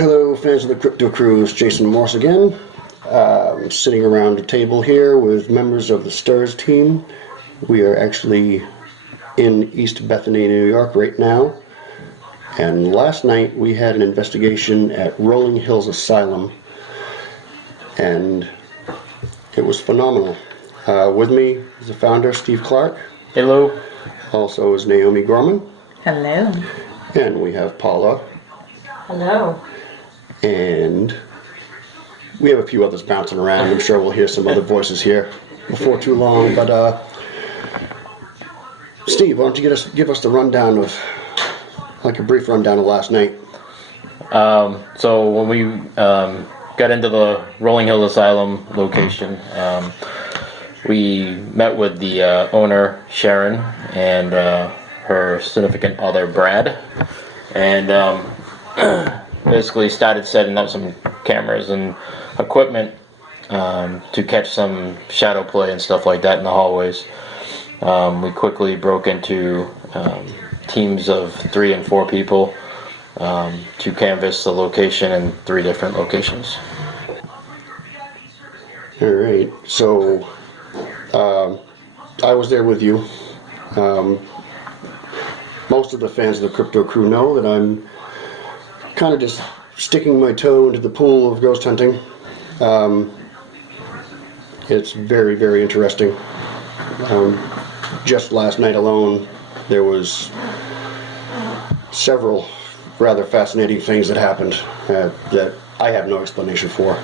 Hello, fans of the Crypto Cruise. Jason Morse again. Sitting around a table here with members of the STURS team. We are actually in East Bethany, New York right now. And last night we had an investigation at Rolling Hills Asylum. And it was phenomenal. With me is the founder, Steve Clark. Hello. Also is Naomi Gorman. Hello. And we have Paula. Hello. And we have a few others bouncing around. I'm sure we'll hear some other voices here before too long. But Steve, why don't you give us the rundown of, like a brief rundown of last night? So when we got into the Rolling Hills Asylum location, we met with the owner, Sharon, and her significant other, Brad, and basically started setting up some cameras and equipment to catch some shadow play and stuff like that in the hallways. We quickly broke into teams of 3 and 4 people to canvass the location in 3 different locations. All right, so I was there with you. Most of the fans of the Crypto Crew know that I'm kind of just sticking my toe into the pool of ghost hunting. It's very, very interesting. Just last night alone, there was several rather fascinating things that happened that I have no explanation for.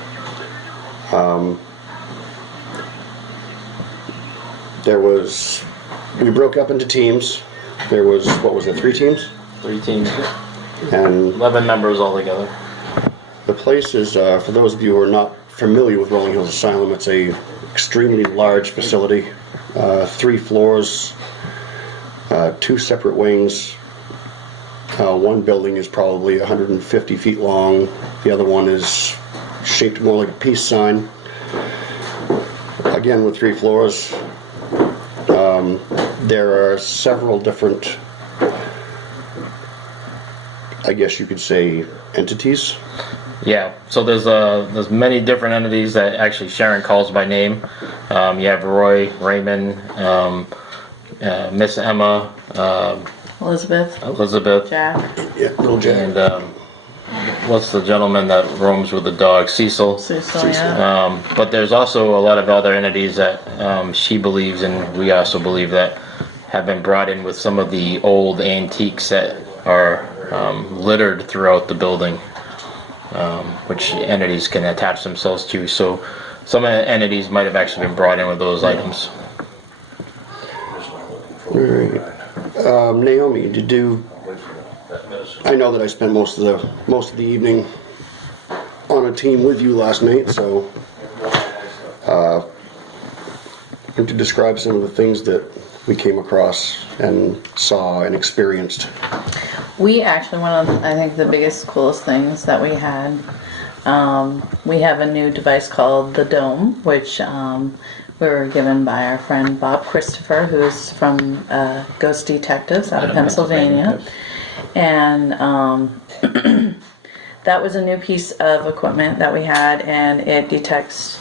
We broke up into teams. There was, what was it, 3 teams? 3 teams. And 11 members altogether. the place is, for those of you who are not familiar with Rolling Hills Asylum, it's a extremely large facility. 3 floors, 2 separate wings. One building is probably 150 feet long. The other one is shaped more like a peace sign. Again, with 3 floors. There are several different, I guess you could say, entities. Yeah, so there's many different entities that actually Sharon calls by name. You have Roy, Raymond, Miss Emma, Elizabeth, Jack. Yeah, little Jack. and what's the gentleman that roams with the dog? Cecil. Yeah. But there's also a lot of other entities that she believes, and we also believe, that have been brought in with some of the old antiques that are littered throughout the building, which entities can attach themselves to. So some entities might have actually been brought in with those items. All right. Naomi, I know that I spent most of the evening on a team with you last night, so to describe some of the things that we came across and saw and experienced. We actually, one of, I think, the biggest, coolest things that we had, we have a new device called the Dome, which we were given by our friend Bob Christopher, who's from Ghost Detectives out of Pennsylvania. And that was a new piece of equipment that we had, and it detects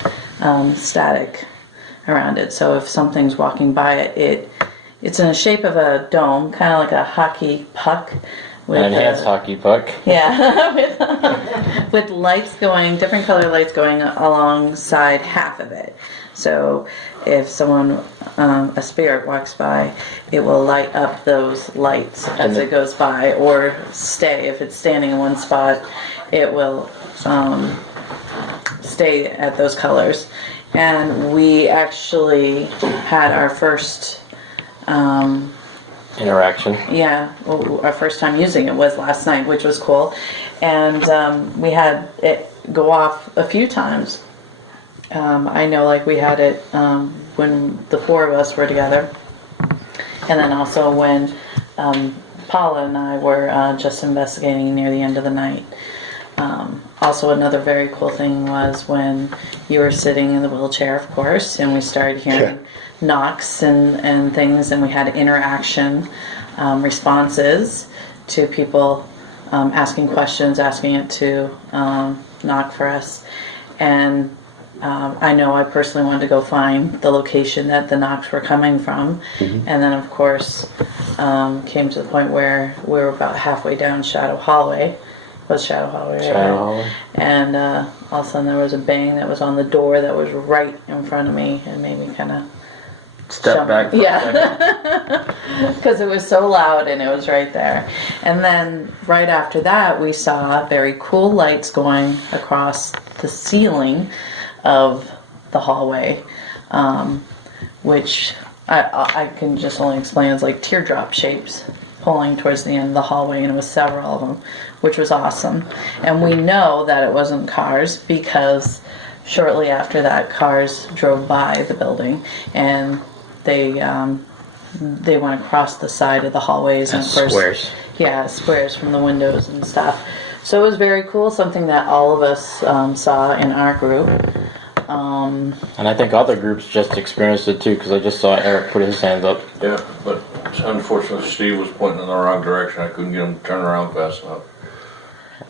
static around it. So if something's walking by it, it's in the shape of a dome, kind of like a hockey puck. With an enhanced hockey puck. Yeah, with lights going, different color lights going alongside half of it. So if someone, a spirit walks by, it will light up those lights as it goes by, or stay. If it's standing in one spot, it will stay at those colors. And we actually had our first interaction. Yeah, our first time using it was last night, which was cool. And we had it go off a few times. I know, like, we had it when the 4 of us were together, and then also when Paula and I were just investigating near the end of the night. Also, another very cool thing was when you were sitting in the wheelchair, of course, and we started hearing knocks and things, and we had interaction responses to people asking questions, asking it to knock for us. And I know I personally wanted to go find the location that the knocks were coming from. And then, of course, came to the point where we were about halfway down Shadow Hallway. Was Shadow Hallway, right? Shadow Hallway. And all of a sudden there was a bang that was on the door that was right in front of me and made me kind of Step back for a second. yeah, because it was so loud and it was right there. And then right after that, we saw very cool lights going across the ceiling of the hallway, which I can just only explain as like teardrop shapes pulling towards the end of the hallway, and it was several of them, which was awesome. And we know that it wasn't cars because shortly after that, cars drove by the building, and they went across the side of the hallways and of course, Squares. yeah, squares from the windows and stuff. So it was very cool, something that all of us saw in our group. And I think other groups just experienced it too, because I just saw Eric put his hands up. Yeah, but unfortunately Steve was pointing in the wrong direction. I couldn't get him to turn around fast enough.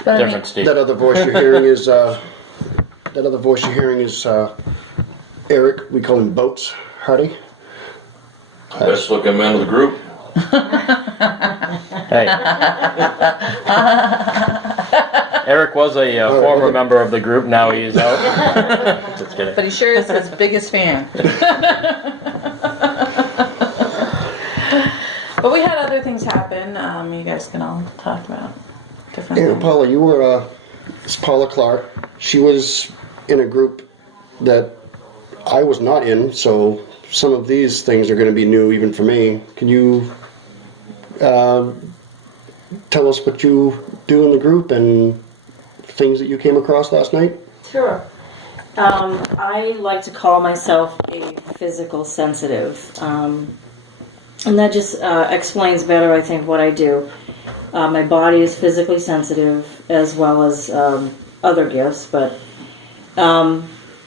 But Different Steve. That other voice you're hearing is Eric. We call him Boats Hardy. Best looking man of the group. Hey. Eric was a former member of the group. Now he is out. Just kidding. But he sure is his biggest fan. But we had other things happen. You guys can all talk about different Yeah, things. Paula, you were it's Paula Clark. She was in a group that I was not in, so some of these things are going to be new even for me. Can you tell us what you do in the group and things that you came across last night? Sure. I like to call myself a physical sensitive. And that just explains better, I think, what I do. My body is physically sensitive as well as other gifts. But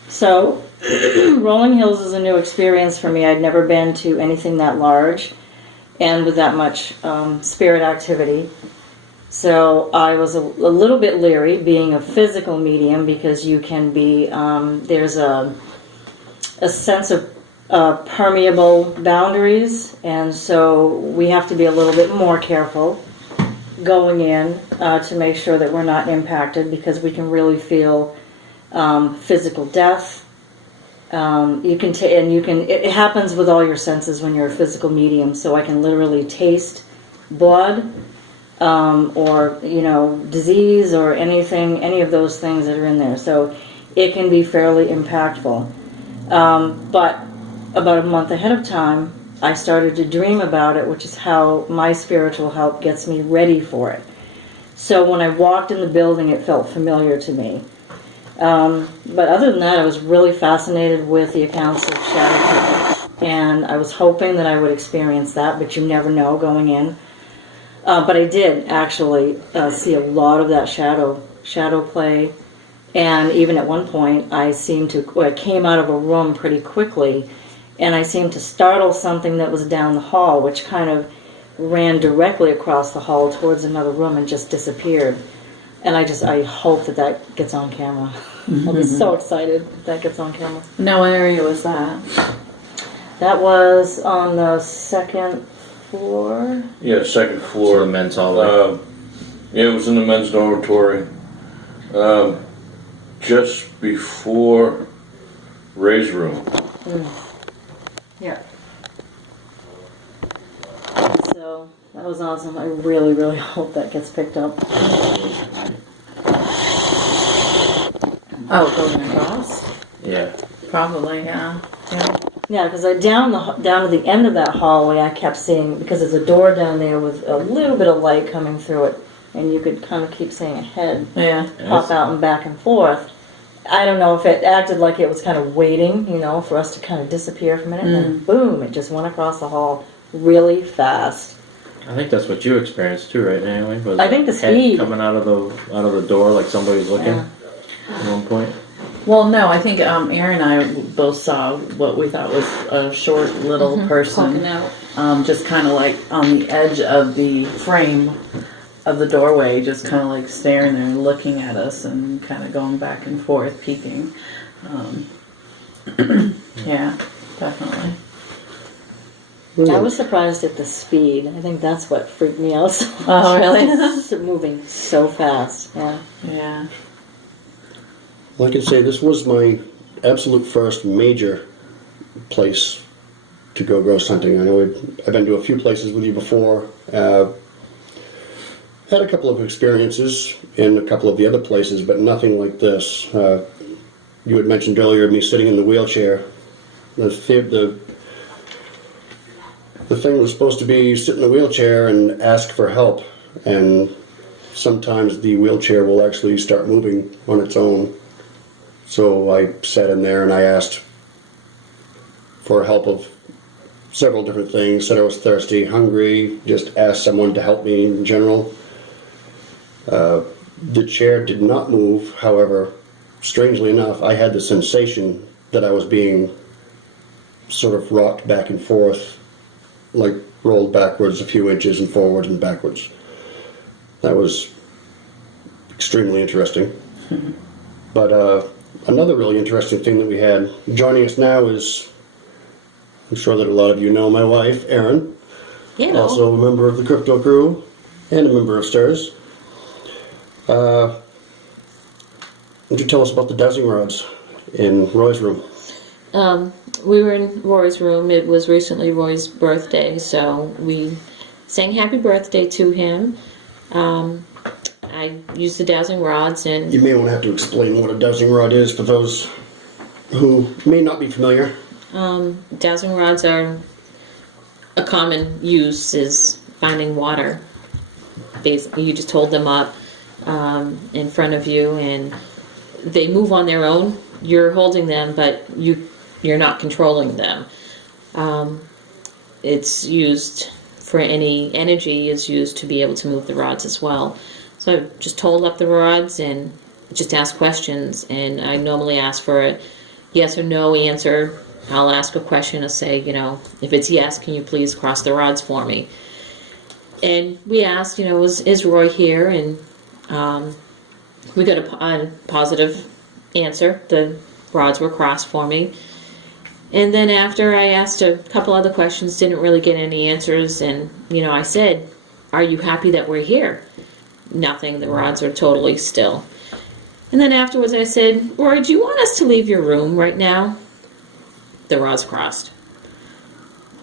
so Rolling Hills is a new experience for me. I'd never been to anything that large and with that much spirit activity. So I was a little bit leery being a physical medium because you can be, there's a sense of permeable boundaries, and so we have to be a little bit more careful going in to make sure that we're not impacted, because we can really feel physical death. It happens with all your senses when you're a physical medium, so I can literally taste blood, or disease or anything, any of those things that are in there. So it can be fairly impactful. But about a month ahead of time, I started to dream about it, which is how my spiritual help gets me ready for it. So when I walked in the building, it felt familiar to me. But other than that, I was really fascinated with the accounts of shadow people, and I was hoping that I would experience that, but you never know going in. But I did actually see a lot of that shadow play, and even at one point I came out of a room pretty quickly, and I seemed to startle something that was down the hall, which kind of ran directly across the hall towards another room and just disappeared. And I hope that gets on camera. I'll be so excited if that gets on camera. No, what area was that? That was on the second floor. Yeah, second To floor. the men's hallway. Yeah, it was in the men's dormitory. Just before RAZE room. Yeah. So that was awesome. I really, really hope that gets picked up. Oh, going across? Yeah. Probably, yeah. Yeah, because down to the end of that hallway, I kept seeing, because there's a door down there with a little bit of light coming through it, and you could kind of keep seeing a head Yeah. pop out and back and forth. I don't know if it acted like it was kind of waiting, for us to kind of disappear for a minute, and then boom, it just went across the hall really fast. I think that's what you experienced too, right, Naomi? Was I think the head speed. coming out of the door like somebody was looking Yeah. at one point. Well, no, I think Aaron and I both saw what we thought was a short little person, Poking out. just kind of like on the edge of the frame of the doorway, just kind of like staring there and looking at us and kind of going back and forth, peeking. Yeah, definitely. I was surprised at the speed. I think that's what freaked me out so much. Oh, really? It's moving so fast. Yeah. Yeah. Well, I can say this was my absolute first major place to go ghost hunting. I know I've been to a few places with you before. Had a couple of experiences in a couple of the other places, but nothing like this. You had mentioned earlier me sitting in the wheelchair. The thing was supposed to be sit in the wheelchair and ask for help, and sometimes the wheelchair will actually start moving on its own. So I sat in there and I asked for help of several different things. Said I was thirsty, hungry, just asked someone to help me in general. The chair did not move. However, strangely enough, I had the sensation that I was being sort of rocked back and forth, like rolled backwards a few inches and forwards and backwards. That was extremely interesting. But another really interesting thing that we had joining us now is, I'm sure that a lot of you know, my wife, Erin, also a member of the crypto crew and a member of STURS. Would you tell us about the dowsing rods in Roy's room? We were in Roy's room. It was recently Roy's birthday, so we sang happy birthday to him. I used the dowsing rods, and You may want to have to explain what a dowsing rod is for those who may not be familiar. dowsing rods are a common use is finding water. Basically, you just hold them up in front of you, and they move on their own. You're holding them, but you're not controlling them. It's used for any energy is used to be able to move the rods as well. So I just hold up the rods and just ask questions, and I normally ask for a yes or no answer. I'll ask a question and say, if it's yes, can you please cross the rods for me? And we asked, is Roy here? And we got a positive answer. The rods were crossed for me. And then after I asked a couple other questions, didn't really get any answers. And, I said, are you happy that we're here? Nothing. The rods are totally still. And then afterwards I said, Roy, do you want us to leave your room right now? The rods crossed.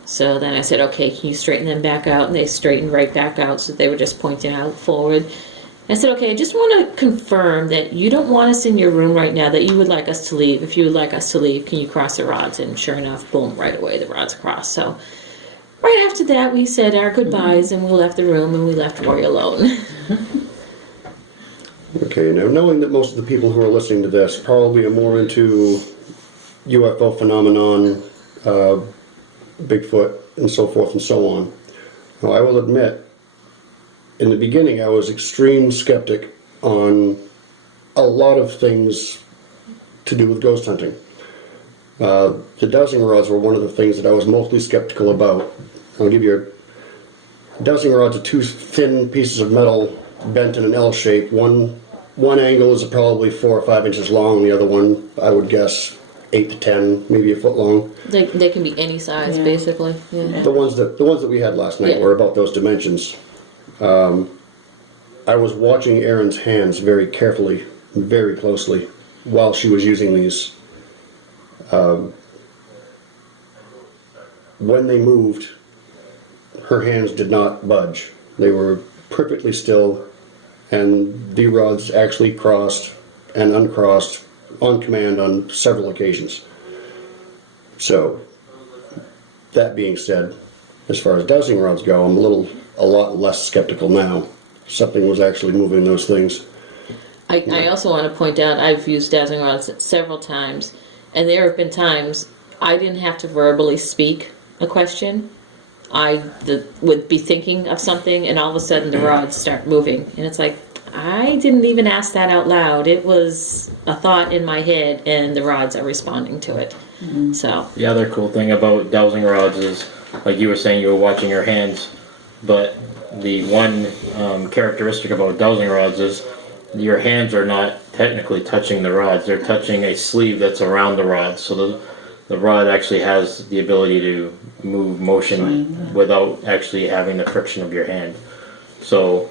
So then I said, okay, can you straighten them back out? And they straightened right back out, so they were just pointing out forward. I said, okay, I just want to confirm that you don't want us in your room right now, that you would like us to leave. If you would like us to leave, can you cross the rods? And sure enough, boom, right away the rods crossed. So right after that, we said our goodbyes, and we left the room, and we left Roy alone. Okay, now knowing that most of the people who are listening to this probably are more into UFO phenomenon, Bigfoot, and so forth and so on. Now, I will admit, in the beginning, I was extreme skeptic on a lot of things to do with ghost hunting. The dowsing rods were one of the things that I was mostly skeptical about. I'll give you dowsing rods are two thin pieces of metal bent in an L shape. One angle is probably 4 or 5 inches long. The other one, I would guess, 8 to 10, maybe a foot long. They can be any size, basically. Yeah. The ones that we had last night were about those dimensions. I was watching Erin's hands very carefully, very closely, while she was using these. When they moved, her hands did not budge. They were perfectly still, and the rods actually crossed and uncrossed on command on several occasions. So, that being said, as far as dowsing rods go, I'm a lot less skeptical now. Something was actually moving those things. I also want to point out I've used dowsing rods several times, and there have been times I didn't have to verbally speak a question. I would be thinking of something, and all of a sudden the rods start moving, and it's like, I didn't even ask that out loud. It was a thought in my head, and the rods are responding to it. So The other cool thing about dowsing rods is, like you were saying, you were watching your hands but the one characteristic about dowsing rods is your hands are not technically touching the rods. They're touching a sleeve that's around the rod. So the rod actually has the ability to move motion without actually having the friction of your hand. So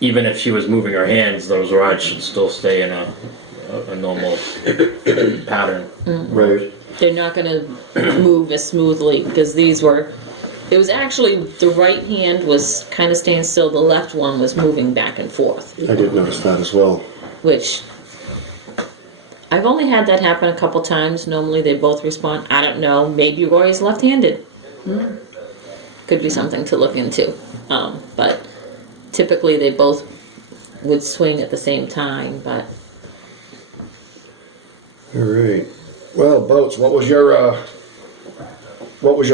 even if she was moving her hands, those rods should still stay in a normal pattern. Right. They're not going to move as smoothly because it was actually the right hand was kind of staying still, the left one was moving back and forth, I did notice that as well. which I've only had that happen a couple times. Normally they both respond. I don't know, maybe Roy's left-handed. Could be something to look into. But typically they both would swing at the same time, but All right. Well, Boats, what was your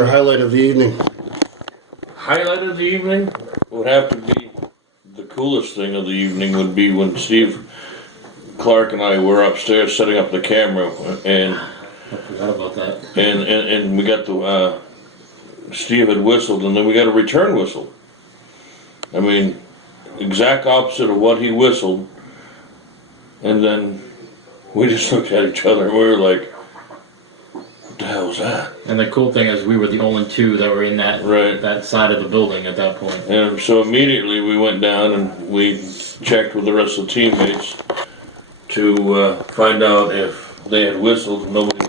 highlight of the evening? Highlight of the evening would have to be, the coolest thing of the evening would be when Steve Clark and I were upstairs setting up the camera, and I forgot about that. and we got the Steve had whistled, and then we got a return whistle. I mean, exact opposite of what he whistled, and then we just looked at each other and we were like, what the hell was that? And the cool thing is we were the only two that were in that side of the building at that point. And so immediately we went down and we checked with the rest of the teammates to find out if they had whistled. Nobody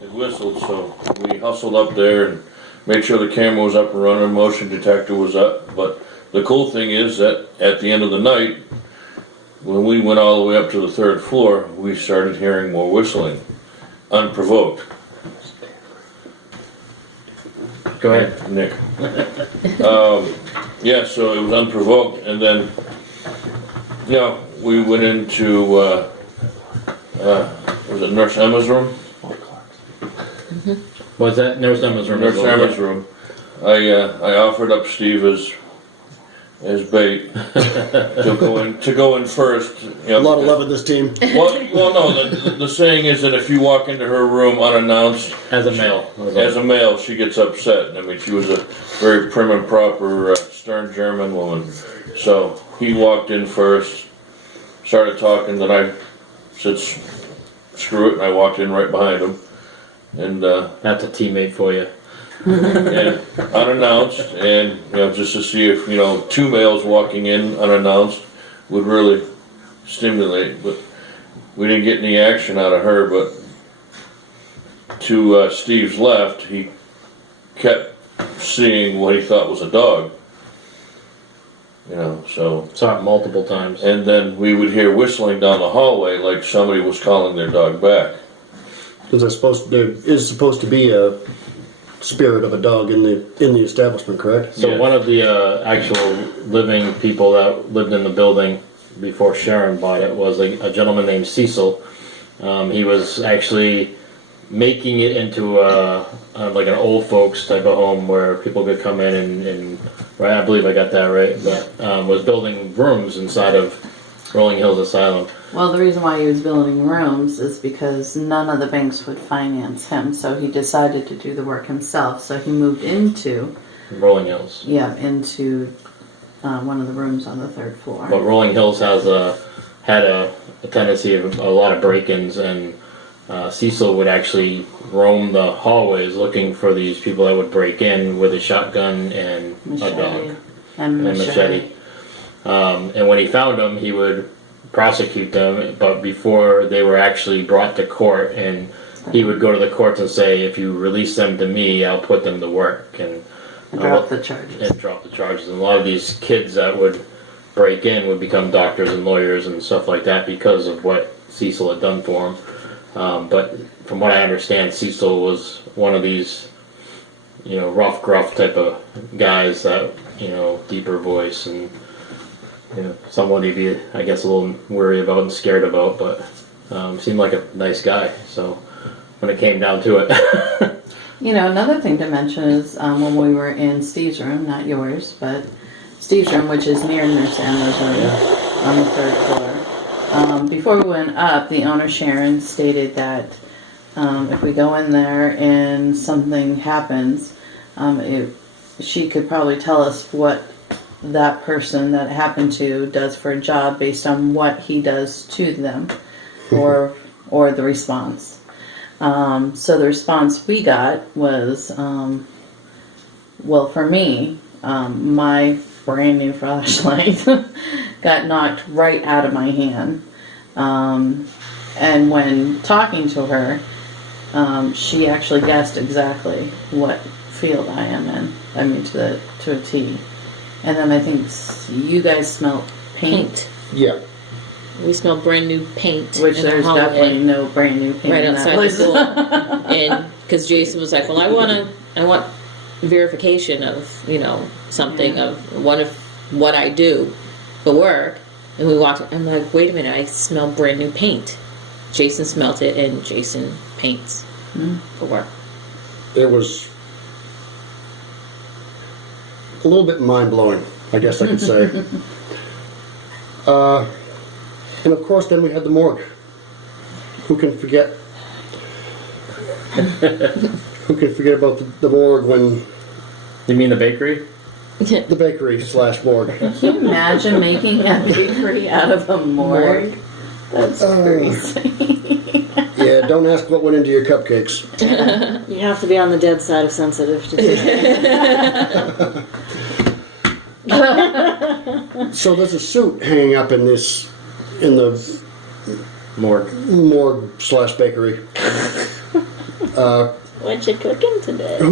had whistled, so we hustled up there and made sure the camera was up and running, motion detector was up. But the cool thing is that at the end of the night, when we went all the way up to the 3rd floor, we started hearing more whistling, unprovoked. Go ahead. Nick. Yeah, so it was unprovoked, and then, we went into, was it Nurse Emma's room? Was that Nurse Emma's room? Nurse Emma's room. I offered up Steve as bait to go in first. A lot of love in this team. Well, no. The saying is that if you walk into her room unannounced, As a male. as a male, she gets upset. I mean, she was a very prim and proper, stern German woman. So he walked in first, started talking. Then I said, "Screw it," and I walked in right behind him. And That's a teammate for you. and unannounced, and just to see if two males walking in unannounced would really stimulate. But we didn't get any action out of her. But to Steve's left, he kept seeing what he thought was a dog. So Saw it multiple times. and then we would hear whistling down the hallway like somebody was calling their dog back. Because there is supposed to be a spirit of a dog in the establishment, correct? So Yeah. one of the actual living people that lived in the building before Sharon bought it was a gentleman named Cecil. He was actually making it into like an old folks type of home where people could come in and right, I believe I got that right, but was building rooms inside of Rolling Hills Asylum. Well, the reason why he was building rooms is because none of the banks would finance him, so he decided to do the work himself. So he moved into Rolling Hills. one of the rooms on the 3rd floor. But Rolling Hills had a tendency of a lot of break-ins, and Cecil would actually roam the hallways looking for these people that would break in with a shotgun and a dog and and a machete. And when he found them, he would prosecute them, but before they were actually brought to court, and he would go to the courts and say, if you release them to me, I'll put them to work and Drop the charges. And drop the charges. And a lot of these kids that would break in would become doctors and lawyers and stuff like that because of what Cecil had done for them. But from what I understand, Cecil was one of these, rough, gruff type of guys that, deeper voice and someone to be, I guess, a little worried about and scared about, but seemed like a nice guy. So when it came down to it. Another thing to mention is when we were in Steve's room, not yours, but Steve's room, which is near Nurse Emma's room on the 3rd floor. Before we went up, the owner, Sharon, stated that if we go in there and something happens, she could probably tell us what that person that it happened to does for a job based on what he does to them, or the response. So the response we got was, well, for me, my brand new flashlight got knocked right out of my hand. And when talking to her, she actually guessed exactly what field I am in. I mean, to a T. And then I think you guys smelled paint. Yeah. We smelled brand new paint. Which in the there's hallway, definitely no brand new paint right in that outside place. the door. And because Jason was like, well, I want verification of, something of what I do for work. And we walked, I'm like, wait a minute, I smell brand new paint. Jason smelt it, and Jason paints for work. It was a little bit mind-blowing, I guess I could say. And of course, then we had the morgue. Who can forget? Who can forget about the morgue when... You mean the bakery? The bakery / morgue. Can you imagine making a bakery out of a morgue? That's crazy. Yeah, don't ask what went into your cupcakes. You have to be on the dead side of sensitive to do that. So there's a suit hanging up in the Morgue. morgue / bakery. What you cooking today? Who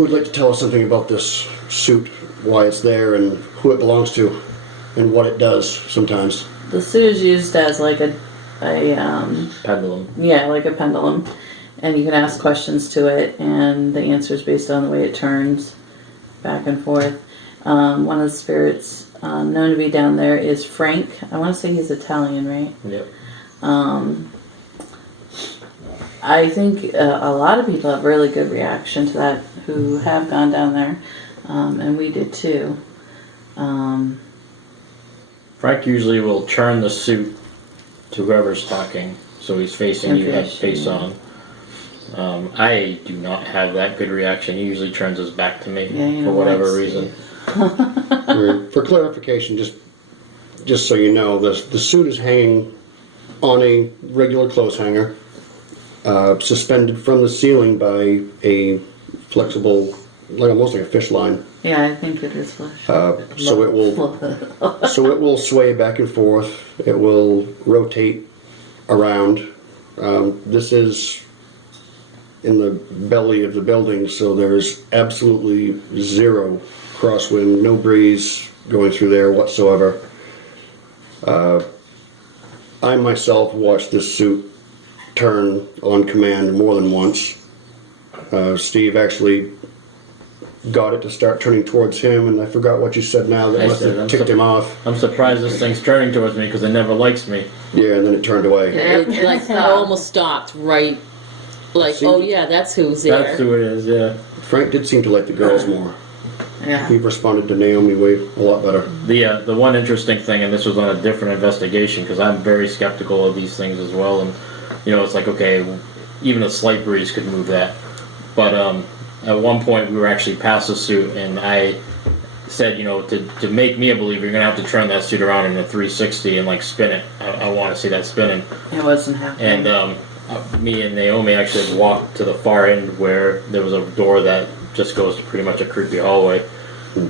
would like to tell us something about this suit, why it's there, and who it belongs to, and what it does sometimes? The suit is used as like a Pendulum. yeah, like a pendulum, and you can ask questions to it, and the answer is based on the way it turns back and forth. One of the spirits known to be down there is Frank. I want to say he's Italian, right? Yep. I think a lot of people have really good reaction to that who have gone down there, and we did too. Frank usually will turn the suit to whoever's talking, so he's facing you, have face on. I do not have that good reaction. He usually turns his back to me for whatever reason. For clarification, just so you know, the suit is hanging on a regular clothes hanger, suspended from the ceiling by a flexible, almost like a fish line. Yeah, I think it is flesh. So it will sway back and forth. It will rotate around. This is in the belly of the building, so there's absolutely zero crosswind, no breeze going through there whatsoever. I myself watched this suit turn on command more than once. Steve actually got it to start turning towards him, and I forgot what you said now. That must have ticked him off. I'm surprised this thing's turning towards me because it never likes me. Yeah, and then it turned away. It almost stopped right. Like, oh yeah, that's who's there. That's who it is, yeah. Frank did seem to like the girls more. Yeah. He responded to Naomi a lot better. The one interesting thing, and this was on a different investigation, because I'm very skeptical of these things as well, and it's like, okay, even a slight breeze could move that. But at one point we were actually past the suit, and I said, to make me a believer, you're gonna have to turn that suit around in a 360 and spin it. I want to see that spinning. It wasn't happening. And me and Naomi actually had walked to the far end where there was a door that just goes to pretty much a creepy hallway.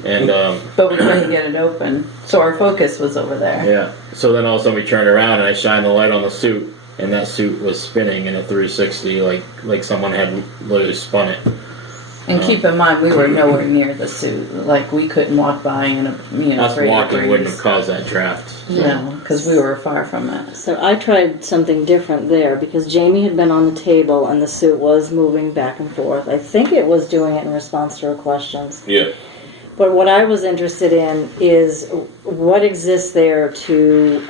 And but we couldn't get it open, so our focus was over there. yeah. So then all of a sudden we turned around and I shined the light on the suit, and that suit was spinning in a 360 like someone had literally spun it. And keep in mind, we were nowhere near the suit. Like, we couldn't walk by in a Us walking wouldn't have caused that draft. No, because we were far from it. So I tried something different there because Jamie had been on the table and the suit was moving back and forth. I think it was doing it in response to her questions. Yeah. But what I was interested in is what exists there to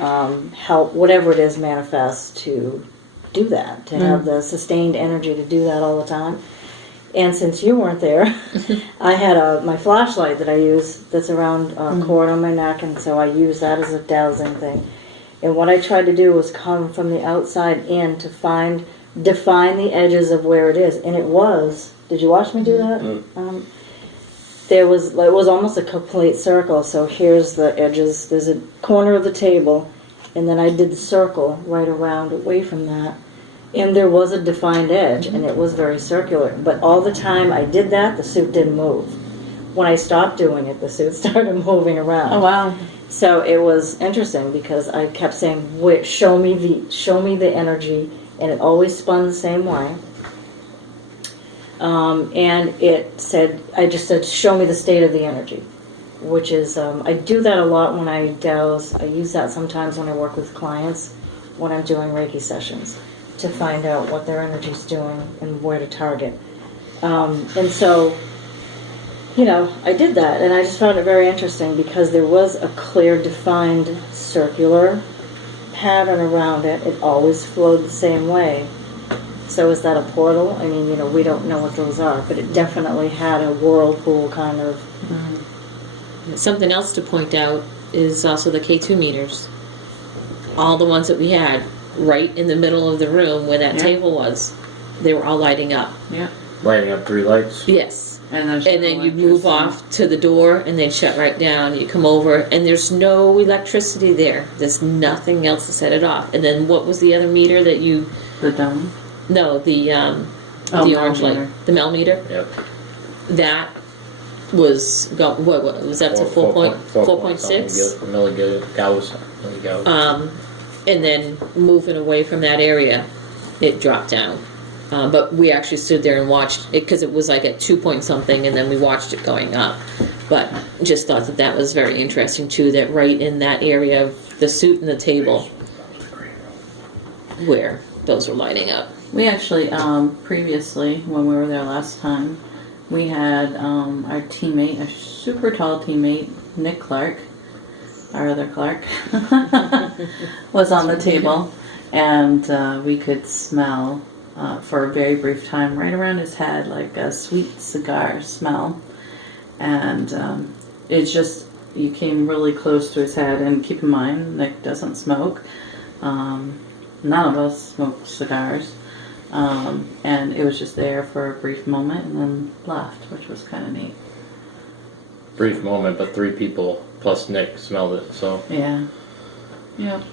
help whatever it is manifest to do that, to have the sustained energy to do that all the time. And since you weren't there, I had my flashlight that I use that's around a cord on my neck, and so I use that as a dowsing thing. And what I tried to do was come from the outside in to find define the edges of where it is. And it was, did you watch me do that? It was almost a complete circle. So here's the edges, there's a corner of the table, and then I did the circle right around away from that. And there was a defined edge, and it was very circular. But all the time I did that, the suit didn't move. When I stopped doing it, the suit started moving around. Oh wow. So it was interesting because I kept saying, "Wait, show me the energy," and it always spun the same way. And I just said, "Show me the state of the energy," which is I do that a lot when I douse. I use that sometimes when I work with clients when I'm doing Reiki sessions to find out what their energy's doing and where to target. And so, I did that, and I just found it very interesting because there was a clear, defined circular pattern around it. It always flowed the same way. So is that a portal? I mean, we don't know what those are, but it definitely had a whirlpool kind of. Something else to point out is also the K2 meters. All the ones that we had right in the middle of the room where that table was, they were all lighting up. Yeah. Lighting up 3 lights. Yes. And then you move off to the door and they shut right down. You come over and there's no electricity there. There's nothing else to set it off. And then what was the other meter that you... The dome? No, the orange light. meter. The Mel meter? Yep. That was... What was that to 4.6? Milligauss. And then moving away from that area, it dropped down. But we actually stood there and watched it because it was like at 2 point something, and then we watched it going up. But just thought that was very interesting too, that right in that area of the suit and the table where those were lighting up. We actually, previously, when we were there last time, we had our teammate, a super tall teammate, Nick Clark, our other Clark, was on the table, and we could smell for a very brief time right around his head like a sweet cigar smell, and it's just, you came really close to his head. And keep in mind, Nick doesn't smoke. None of us smoke cigars, and it was just there for a brief moment and then left, which was kind of neat. Brief moment, but 3 people plus Nick smelled it, so. Yeah. Yep.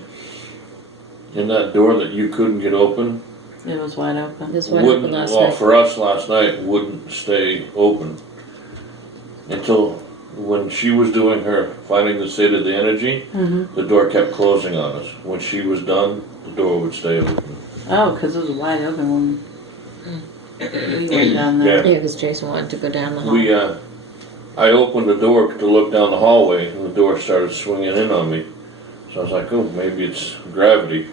And that door that you couldn't get open, It was wide open. It was wide open wouldn't, last well, night. for us last night, wouldn't stay open until when she was doing her finding the state of the energy, the door kept closing on us. When she was done, the door would stay open. Oh, because it was wide open when we went down there. Yeah, because Jason wanted to go down the hall. I opened the door to look down the hallway, and the door started swinging in on me. So I was like, oh, maybe it's gravity.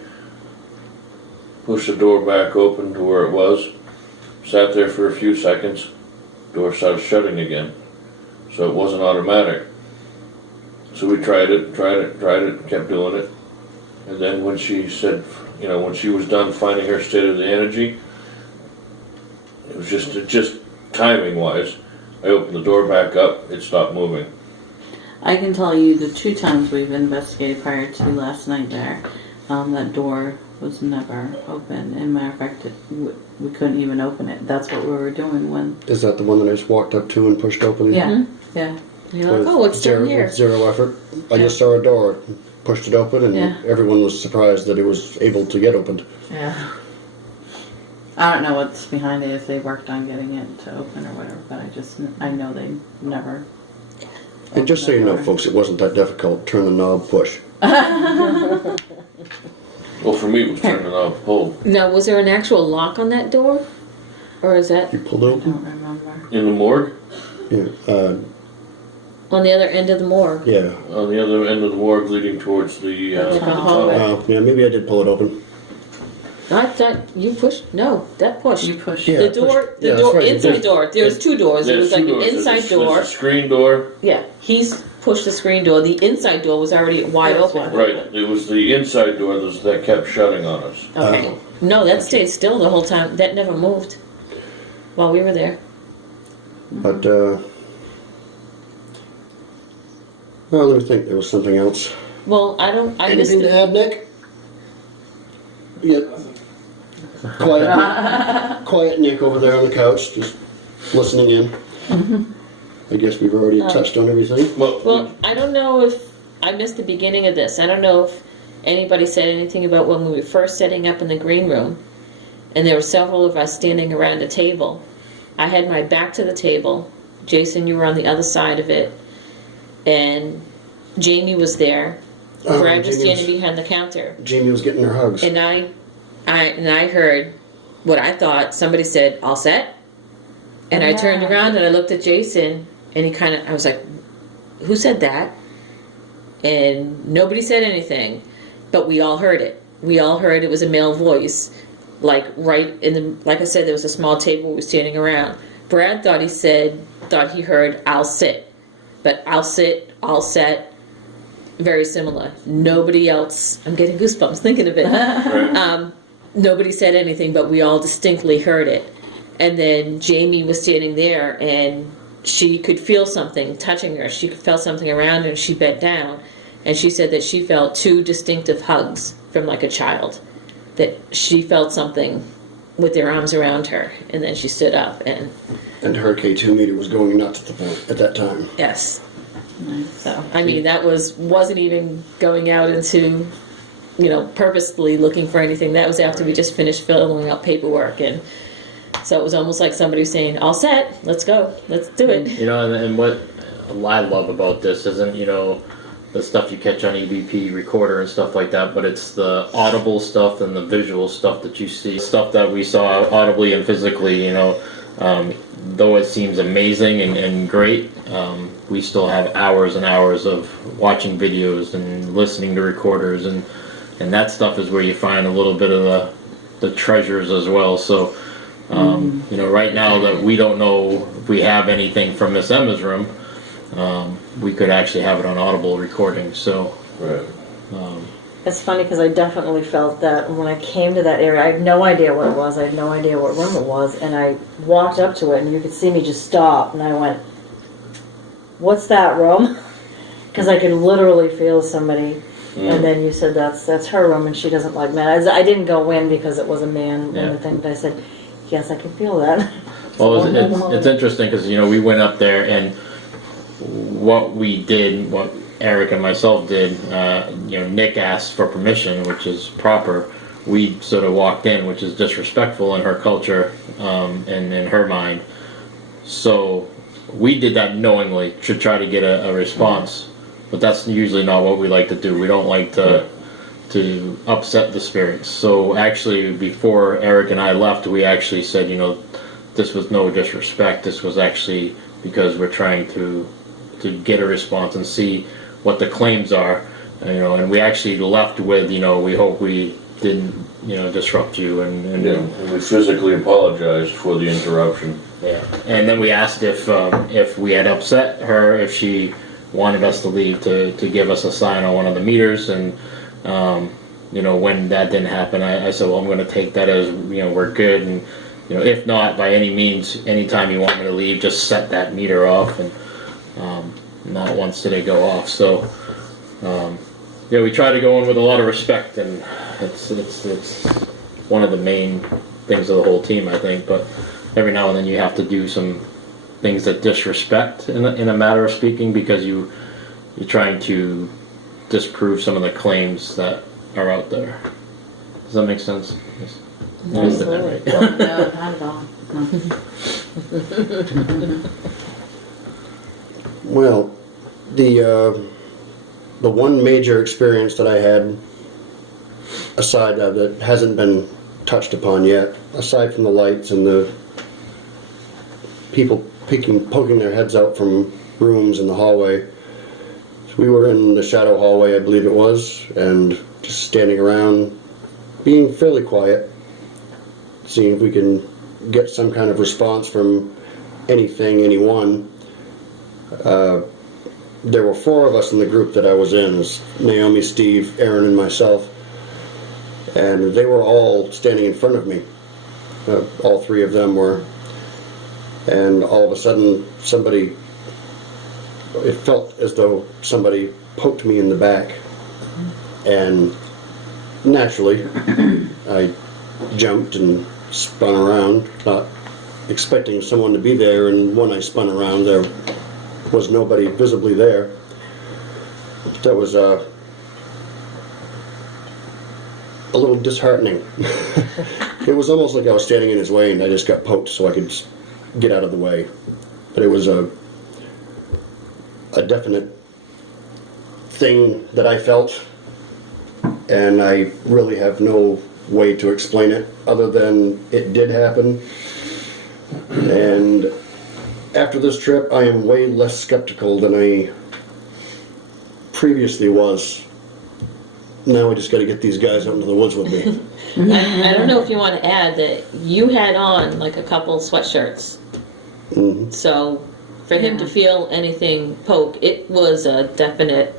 Pushed the door back open to where it was. Sat there for a few seconds. Door started shutting again. So it wasn't automatic. So we tried it, kept doing it. And then when she said, when she was done finding her state of the energy, it was just timing wise. I opened the door back up, it stopped moving. I can tell you the 2 times we've investigated prior to last night there, that door was never open. And matter of fact, we couldn't even open it. That's what we were doing when... Is that the one that I just walked up to and pushed open? Yeah, yeah. You're like, oh, it's down here. With zero effort. I just saw a door, pushed it open, and everyone was surprised that it was able to get opened. Yeah. I don't know what's behind it, if they worked on getting it to open or whatever, but I know they never... And just so you know, folks, it wasn't that difficult. Turn the knob, push. Well, for me, it was turning off pull. Now, was there an actual lock on that door? Or is that You pulled I open? don't remember. In the morgue? Yeah. on the other end of the morgue? Yeah. On the other end of the morgue leading towards the Like a hallway. tunnel. Yeah, maybe I did pull it open. I thought you pushed. No, that pushed. You pushed Yeah. The it. door, Yeah, that's right, you inside did. door. There was 2 doors. There was There's like two an doors. inside There's door. a screen door. Yeah, he's pushed the screen door. The inside door was already wide It was open. wide. Right, it was the inside door that kept shutting on us. Okay. No, that stayed still the whole time. That never moved while we were there. But, well, let me think. There was something else. Well, I missed Anything to it. add, Nick? Yeah. quiet Nick over there on the couch, just listening in. I guess we've already touched on everything. Well, I don't know if I missed the beginning of this. I don't know if anybody said anything about when we were first setting up in the green room, and there were several of us standing around a table. I had my back to the table. Jason, you were on the other side of it, and Jamie was there. Brad was standing behind the counter. Jamie was getting her hugs. And I heard what I thought somebody said, "All set?" And I turned around and I looked at Jason, and I was like, "Who said that?" And nobody said anything, but we all heard it. We all heard it was a male voice, like like I said, there was a small table we were standing around. Brad thought he heard, "I'll sit," but "I'll sit," "all set," very similar. Nobody else, I'm getting goosebumps thinking of it. Right. Nobody said anything, but we all distinctly heard it. And then Jamie was standing there, and she could feel something touching her. She felt something around her, and she bent down. And she said that she felt 2 distinctive hugs from like a child. That she felt something with their arms around her. And then she stood up, and her K2 meter was going nuts at that time. yes. So, I mean, that wasn't even going out into, purposely looking for anything. That was after we just finished filling out paperwork. And so it was almost like somebody was saying, "All set, let's go, let's do it." And what I love about this isn't, the stuff you catch on EVP recorder and stuff like that, but it's the audible stuff and the visual stuff that you see. Stuff that we saw audibly and physically, though it seems amazing and great, we still have hours and hours of watching videos and listening to recorders, and that stuff is where you find a little bit of the treasures as well. So, right now that we don't know if we have anything from Miss Emma's room, we could actually have it on audible recording. So, Right. It's funny because I definitely felt that when I came to that area, I had no idea what it was. I had no idea what room it was, and I walked up to it, and you could see me just stop, and I went, "What's that room?" Because I could literally feel somebody. And then you said that's her room, and she doesn't like men. I didn't go in because it was a man woman thing, but I said, "Yes, I can feel that." well, it's interesting because we went up there, and what we did, what Eric and myself did, Nick asked for permission, which is proper. We sort of walked in, which is disrespectful in her culture, and in her mind. So we did that knowingly to try to get a response, but that's usually not what we like to do. We don't like to upset the spirits. So actually, before Eric and I left, we actually said, this was no disrespect. This was actually because we're trying to get a response and see what the claims are, and we actually left with, we hope we didn't, disrupt you, and We physically apologized for the interruption. yeah. And then we asked if we had upset her, if she wanted us to leave to give us a sign on one of the meters, and when that didn't happen, I said, well, I'm going to take that as, we're good, and if not, by any means, anytime you want me to leave, just set that meter off, and not once did it go off. So we try to go in with a lot of respect, and it's one of the main things of the whole team, I think. But every now and then you have to do some things that disrespect, in a matter of speaking, because you're trying to disprove some of the claims that are out there. Does that make sense? Yes. Absolutely. Right? No, not at all. Well, the one major experience that I had, aside of that hasn't been touched upon yet, aside from the lights and the people poking their heads out from rooms in the hallway. So we were in the shadow hallway, I believe it was, and just standing around, being fairly quiet, seeing if we can get some kind of response from anyone. There were 4 of us in the group that I was in. It was Naomi, Steve, Aaron, and myself. And they were all standing in front of me. All 3 of them were. And all of a sudden, it felt as though somebody poked me in the back. And naturally, I jumped and spun around, not expecting someone to be there, and when I spun around, there was nobody visibly there. That was a little disheartening. It was almost like I was standing in his way and I just got poked so I could just get out of the way. But it was a definite thing that I felt, and I really have no way to explain it other than it did happen. And after this trip, I am way less skeptical than I previously was. Now I just got to get these guys out into the woods with me. I don't know if you want to add that you had on like a couple sweatshirts. Mm-hmm. So for him to feel anything poke, it was a definite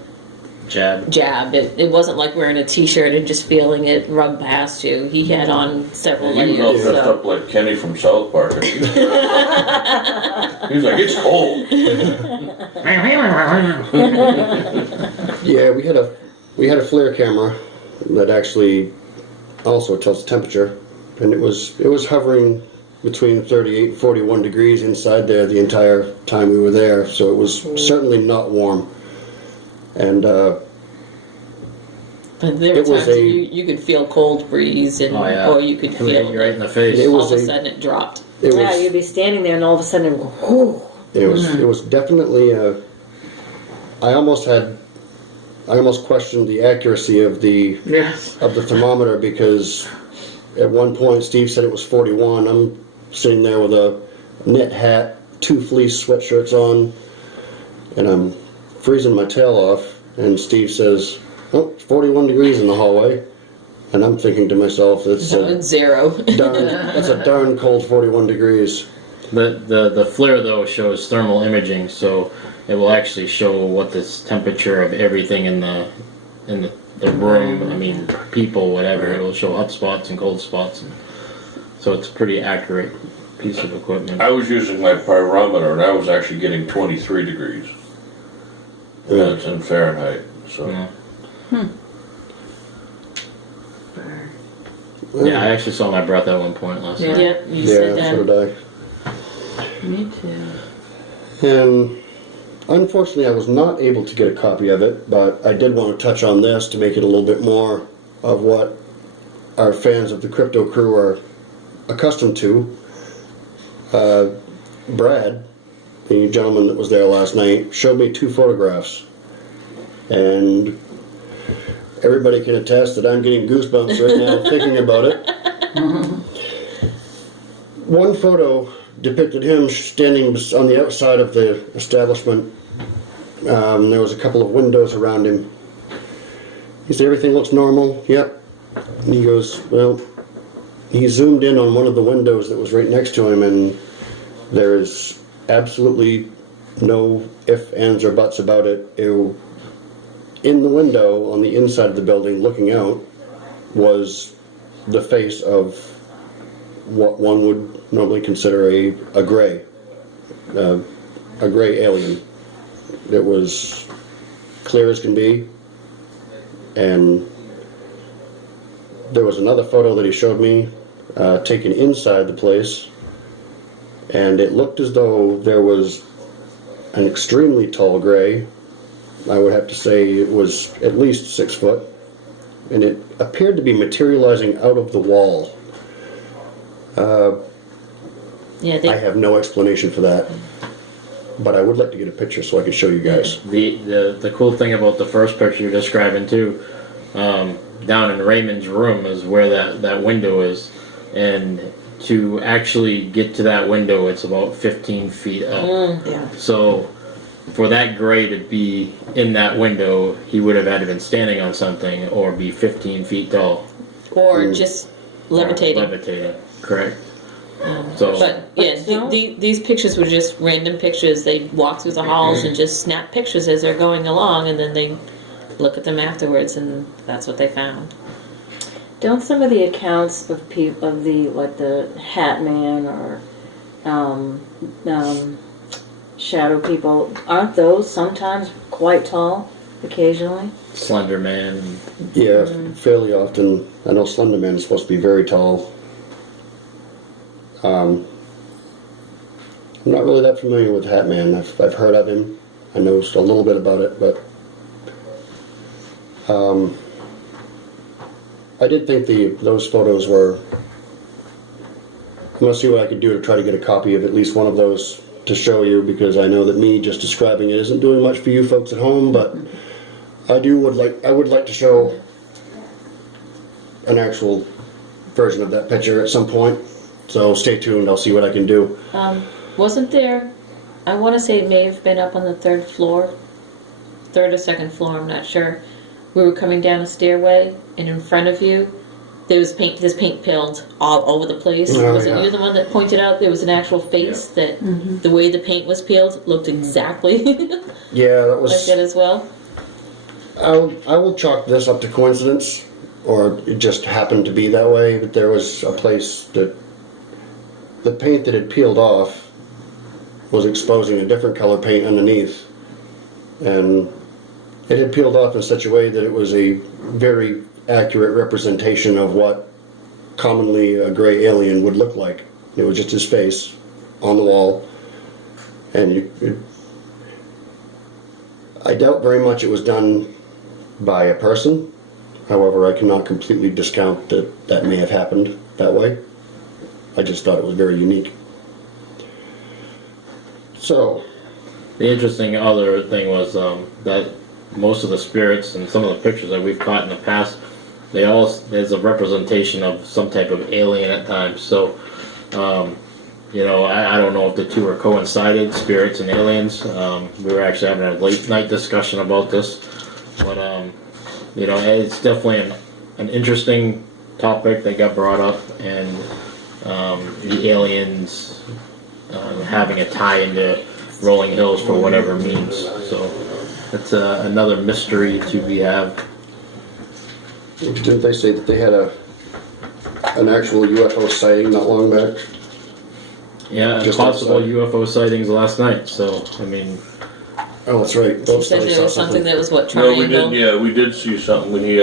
jab. It wasn't like wearing a t-shirt and just feeling it rub past you. He had on several He was all layers. dressed up like Kenny from South Park. He was like, it's cold. Yeah, we had a flare camera that actually also tells the temperature, and it was hovering between 38 and 41 degrees inside there the entire time we were there, so it was certainly not warm. And But there were it was times a- you could feel cold breeze, and Oh, yeah. or you could feel you right in the face. It all was of a a- sudden it dropped. it Yeah, was you'd be standing there and all of a sudden it would go, whoo. it was definitely I almost questioned the accuracy of the thermometer, because at one point Steve said it was 41. I'm sitting there with a knit hat, 2 fleece sweatshirts on, and I'm freezing my tail off, and Steve says, "Oh, it's 41 degrees in the hallway." And I'm thinking to myself, that's a Zero. darn cold 41 degrees. The flare though shows thermal imaging, so it will actually show what the temperature of everything in the room. I mean, people, whatever. It will show hot spots and cold spots, and so it's a pretty accurate piece of equipment. I was using my pyrometer and I was actually getting 23 degrees. And that's in Fahrenheit. So Yeah. Yeah, I actually saw my breath at one point last night. Yep, you Yeah, said so that. did I. Me too. And unfortunately, I was not able to get a copy of it, but I did want to touch on this to make it a little bit more of what our fans of the crypto crew are accustomed to. Brad, the gentleman that was there last night, showed me 2 photographs, and everybody can attest that I'm getting goosebumps right now thinking about it. One photo depicted him standing on the outside of the establishment. There was a couple of windows around him. He said, "Everything looks normal." "Yep." And he goes, "Well," he zoomed in on one of the windows that was right next to him, and there's absolutely no ifs, ands, or buts about it. In the window on the inside of the building looking out was the face of what one would normally consider a gray alien. It was clear as can be. And there was another photo that he showed me taken inside the place, and it looked as though there was an extremely tall gray. I would have to say it was at least 6 foot, and it appeared to be materializing out of the wall. Yeah, I have no explanation for that, but I would like to get a picture so I could show you guys. The cool thing about the first picture you're describing too, down in Raymond's room is where that window is, and to actually get to that window, it's about 15 feet up. Yeah. So for that gray to be in that window, he would have had to been standing on something or be 15 feet tall. or just levitating. Levitating, correct. So, But yeah, these pictures were just random pictures. They walk through the halls and just snap pictures as they're going along, and then they look at them afterwards, and that's what they found. Don't some of the accounts of people, of the, like the Hat Man or shadow people, aren't those sometimes quite tall? occasionally. Slender Man. Yeah, fairly often. I know Slender Man is supposed to be very tall. I'm not really that familiar with Hat Man. I've heard of him. I know a little bit about it, but I did think those photos were. I'm gonna see what I could do to try to get a copy of at least one of those to show you, because I know that me just describing it isn't doing much for you folks at home, but I would like to show an actual version of that picture at some point. So stay tuned. I'll see what I can do. Wasn't there, I want to say it may have been up on the third floor, third or second floor, I'm not sure. We were coming down a stairway, and in front of you, there was this paint peeled all over the place. Oh, Wasn't yeah. you the one that pointed out there was an actual face that the way the paint was peeled looked exactly Yeah, that like was. that as well? I will chalk this up to coincidence, or it just happened to be that way. But there was a place that the paint that had peeled off was exposing a different color paint underneath, and it had peeled off in such a way that it was a very accurate representation of what commonly a gray alien would look like. It was just his face on the wall, and I doubt very much it was done by a person. However, I cannot completely discount that may have happened that way. I just thought it was very unique. So, The interesting other thing was that most of the spirits and some of the pictures that we've caught in the past, there's a representation of some type of alien at times. So, I don't know if the two are coincided, spirits and aliens. We were actually having a late night discussion about this, but it's definitely an interesting topic that got brought up, and the aliens having a tie into Rolling Hills for whatever means. So it's another mystery to be have. didn't they say that they had an actual UFO sighting not long back? Yeah, Just possible outside. UFO sightings last night. So I mean, Oh, that's right. She Both said studies there saw was something that was what, No, we triangle? did, yeah, we did see something when they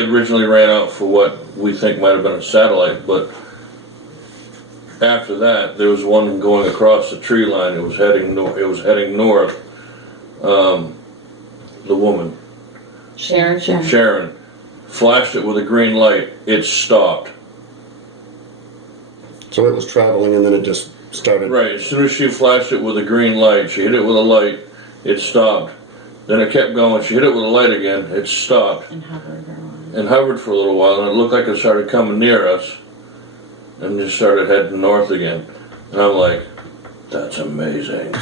originally ran out for what we think might have been a satellite, but after that, there was one going across the tree line. It was heading north. The woman, Sharon? Sharon, flashed it with a green light. It stopped. So it was traveling and then it just started. Right, as soon as she flashed it with a green light, she hit it with a light, it stopped. Then it kept going, she hit it with a light again, it stopped. And hovered around. And hovered for a little while, and it looked like it started coming near us. And just started heading north again. And I'm like, that's amazing.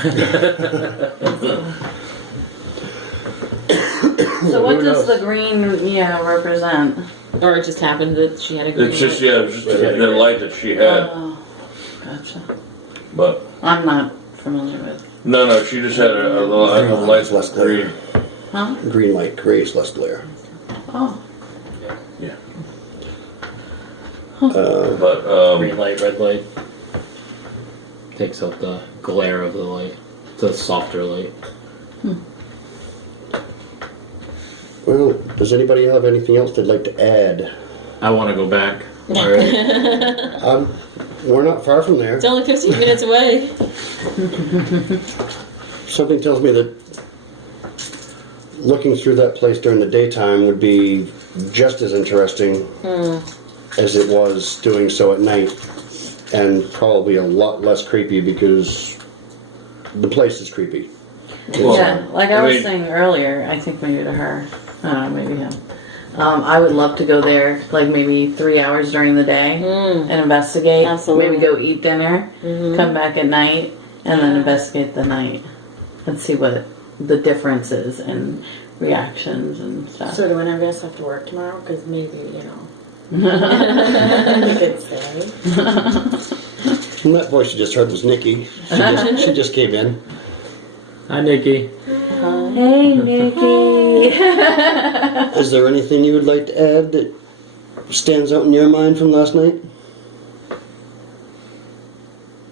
So what Who does knows? the green, represent? Or it just happened that she had a green It's just, light? yeah, it was just the light that she had. Oh, gotcha. But, I'm not familiar with. no, she just had a light that was green. Huh? Green light, gray is less glare. Oh. Yeah. Uh, But, green light, red light takes out the glare of the light. It's a softer light. well, does anybody have anything else they'd like to add? I want to go back. Already. We're not far from there. It's only 15 minutes away. Something tells me that looking through that place during the daytime would be just as interesting as it was doing so at night, and probably a lot less creepy because the place is creepy. Well, Yeah, like I I was mean- saying earlier, I think maybe to her, I don't know, maybe him. I would love to go there, like maybe 3 hours during the day and investigate. Absolutely. Maybe go eat dinner, come back at night, and then investigate the night and see what the difference is in reactions and stuff. So do any of us have to work tomorrow? Because maybe, you could say. And that voice you just heard was Nikki. She just came in. Hi, Nikki. Hey, Nikki. Is there anything you would like to add that stands out in your mind from last night?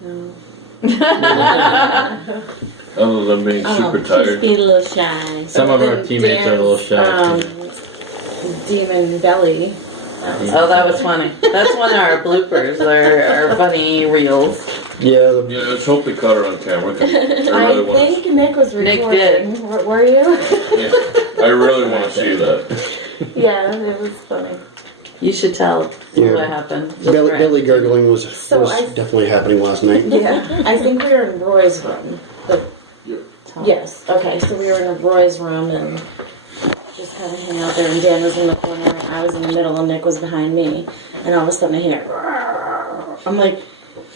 No. other than being super She's tired. being a little shy. Some of our And teammates are a little shy. Demon belly. Oh, that was funny. That's one of our bloopers, our funny reels. Yeah, Yeah, let's hope they caught her on camera. 'Cause I really want think Nick was Nick recording. did. Were you? I really want to see that. Yeah, it was funny. You should tell Yeah. what happened. with belly, Red. belly gurgling was I- definitely happening last night. Yeah, I think we were in Roy's room. Yes, okay, so we were in Roy's room and just kind of hang out there, and Dan was in the corner, and I was in the middle, and Nick was behind me, and all of a sudden I hear, I'm like,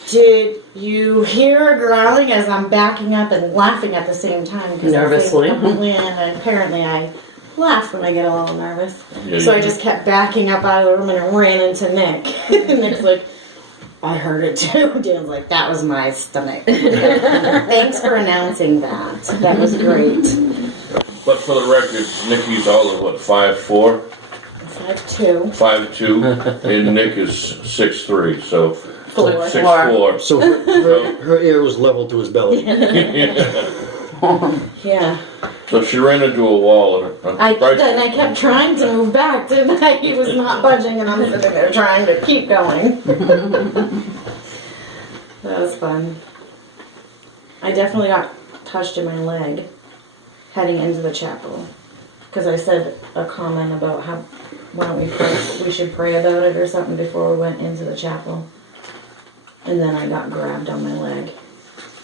did you hear growling as I'm backing up and laughing at the same time? 'Cause Nervously. And apparently I laugh when I get a little nervous. Yeah, So you I just kept backing up out of the room and ran into Nick. And Nick's like, I heard it too. Dan's like, that was my stomach. Thanks for announcing that. That was great. But for the record, Nikki's all of what, 5'4", 5'2". 5'2", and Nick is 6'3", so Four. 6'4". So her ear was level to his belly. Yeah. So she ran into a wall. And I kept trying to move back, didn't I? He was not budging, and I'm sitting there trying to keep going. That was fun. I definitely got touched in my leg heading into the chapel because I said a comment about how why don't we pray? We should pray about it or something before we went into the chapel, and then I got grabbed on my leg.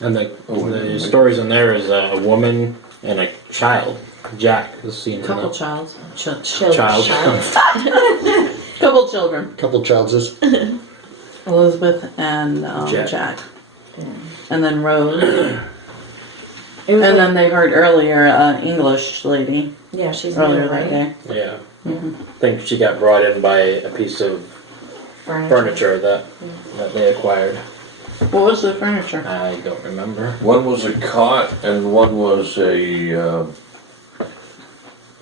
And the stories in there is a woman and a child. Jack is seen in Couple the child. child. Couple children. Couple childses. Elizabeth and Jack. Yeah. And then Rose. It was And like- then they heard earlier English lady yeah, she's earlier new, that right? day. Yeah. I think she got brought in by a piece of furniture that they acquired. What was the furniture? I don't remember. one was a cot and one was a,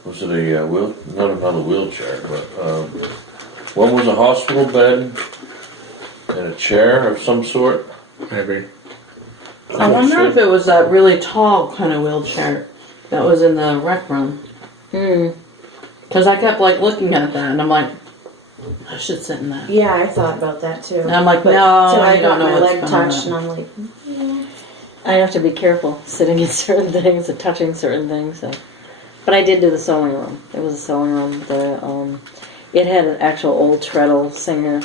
not another wheelchair, but one was a hospital bed and a chair of some sort. Maybe. I wonder if it was that really tall kind of wheelchair that was in the rec room. Because I kept like looking at that and I'm like, I should sit in that. Yeah, I thought about that too. And I'm like, But no, till I I don't got know my what's leg behind touched, that. and I'm like, I have to be careful sitting in certain things and touching certain things. So. But I did do the sewing room. It was a sewing room. It had an actual old treadle singer,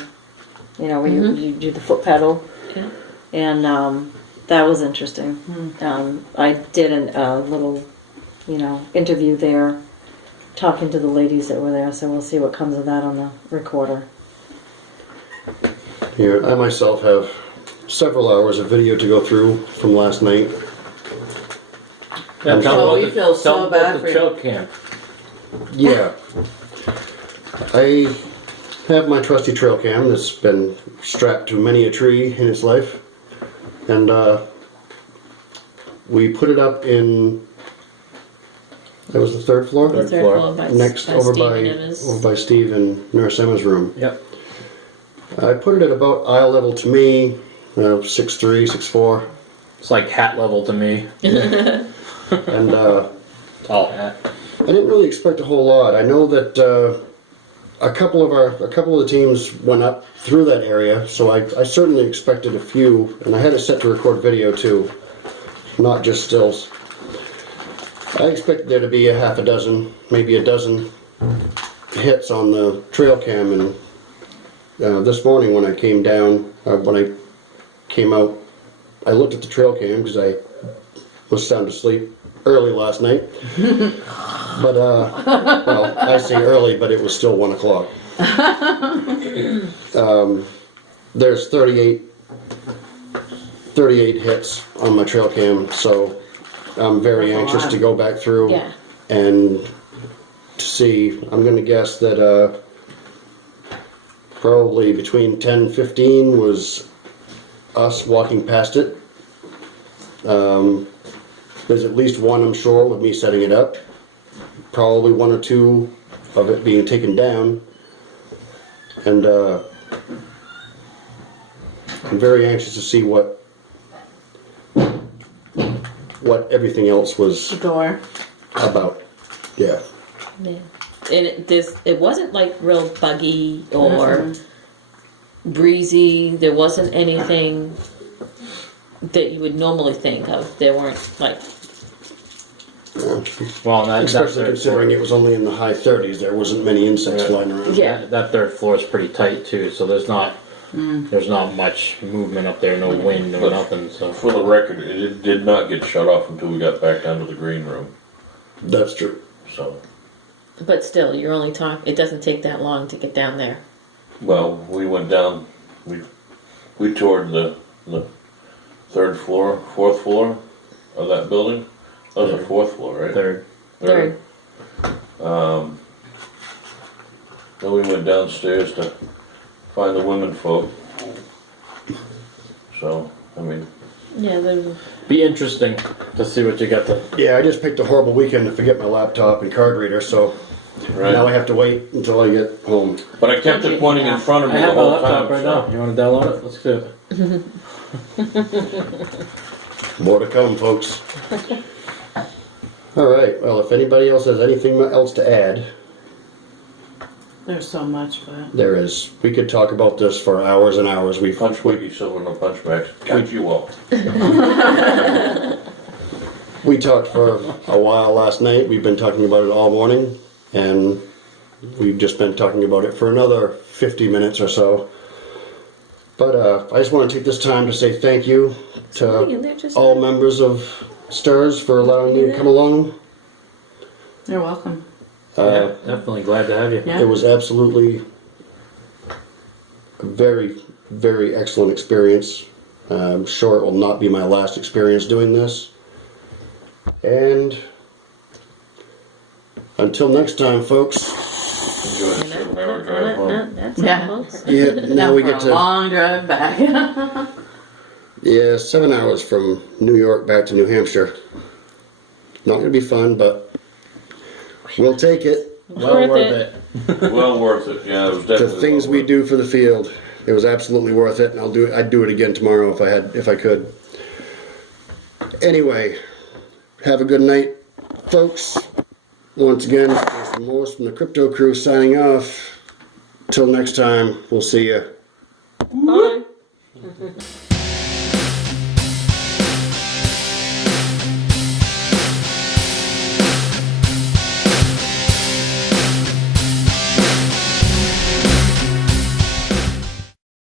you know, where you do the foot pedal. Yeah. And that was interesting. I did a little, interview there, talking to the ladies that were there. So we'll see what comes of that on the recorder. Here, I myself have several hours of video to go through from last night. Yeah, Oh, we feel so tell bad about for the you. trail camp. Yeah. I have my trusty trail cam that's been strapped to many a tree in its life. And we put it up in, that was the third floor? The third floor by Next, by over Steve by, and Emma's. over by Steve and Nurse Emma's room. Yep. I put it at about eye level to me, 6'3", 6'4", It's like hat level to me. and Tall hat. I didn't really expect a whole lot. I know that a couple of the teams went up through that area, so I certainly expected a few, and I had it set to record video too, not just stills. I expected there to be a half a dozen, maybe a dozen hits on the trail cam, and this morning when I came down, when I came out, I looked at the trail cam because I was sound asleep early last night. But, well, I say early, but it was still 1 o'clock. There's 38 hits on my trail cam, so I'm very anxious to go back through Yeah. and to see. I'm going to guess that probably between 10 and 15 was us walking past it. There's at least one, I'm sure, with me setting it up. Probably 1 or 2 of it being taken down. And I'm very anxious to see what what everything else was Gore. about. Yeah. Yeah. And it wasn't like real buggy or breezy. There wasn't anything that you would normally think of. There weren't like, Well, that Especially third considering floor, it was only in the high 30s, there wasn't many insects flying around. yeah. that third floor is pretty tight too, so there's not much movement up there, no wind, no nothing. So For the record, it did not get shut off until we got back down to the green room, That's true. so. But still, you're only talking. It doesn't take that long to get down there. Well, we went down, we toured the third floor, fourth floor of that building. That was the fourth floor, right? third. Third. Then we went downstairs to find the women folk. So, I mean, Yeah. Be interesting to see what you got to. Yeah, I just picked a horrible weekend to forget my laptop and card reader, so now I right. have to wait until I get home. But I kept it pointing in front of I me the have a whole laptop time. right now. You want to download it? Let's do it. More to come, folks. All right. Well, if anybody else has anything else to add, There's so much, but there is. We could talk about this for hours and hours. Punch Wiggy Silver, no punchbacks. Got you all. We talked for a while last night. We've been talking about it all morning, and we've just been talking about it for another 50 minutes or so. But I just want to take this time to say thank you Somebody in to there just all members of STURS for allowing me to come along. you're welcome. Yeah, definitely glad to have you. Yeah. It was absolutely a very, very excellent experience. I'm sure it will not be my last experience doing this. And until next time, folks. Enjoy the 7-hour drive home. That's Yeah. close. Yeah, now we For get a to long drive back. 7 hours from New York back to New Hampshire. Not gonna be fun, but we'll take it. Well worth it. Well worth it. Yeah, it was The definitely. things well we worth do for the field. It was absolutely worth it, and I'd do it again tomorrow if I could. Anyway, have a good night, folks. Once again, Jason Morse from the Crypto Crew signing off. Till next time, we'll see you. Bye.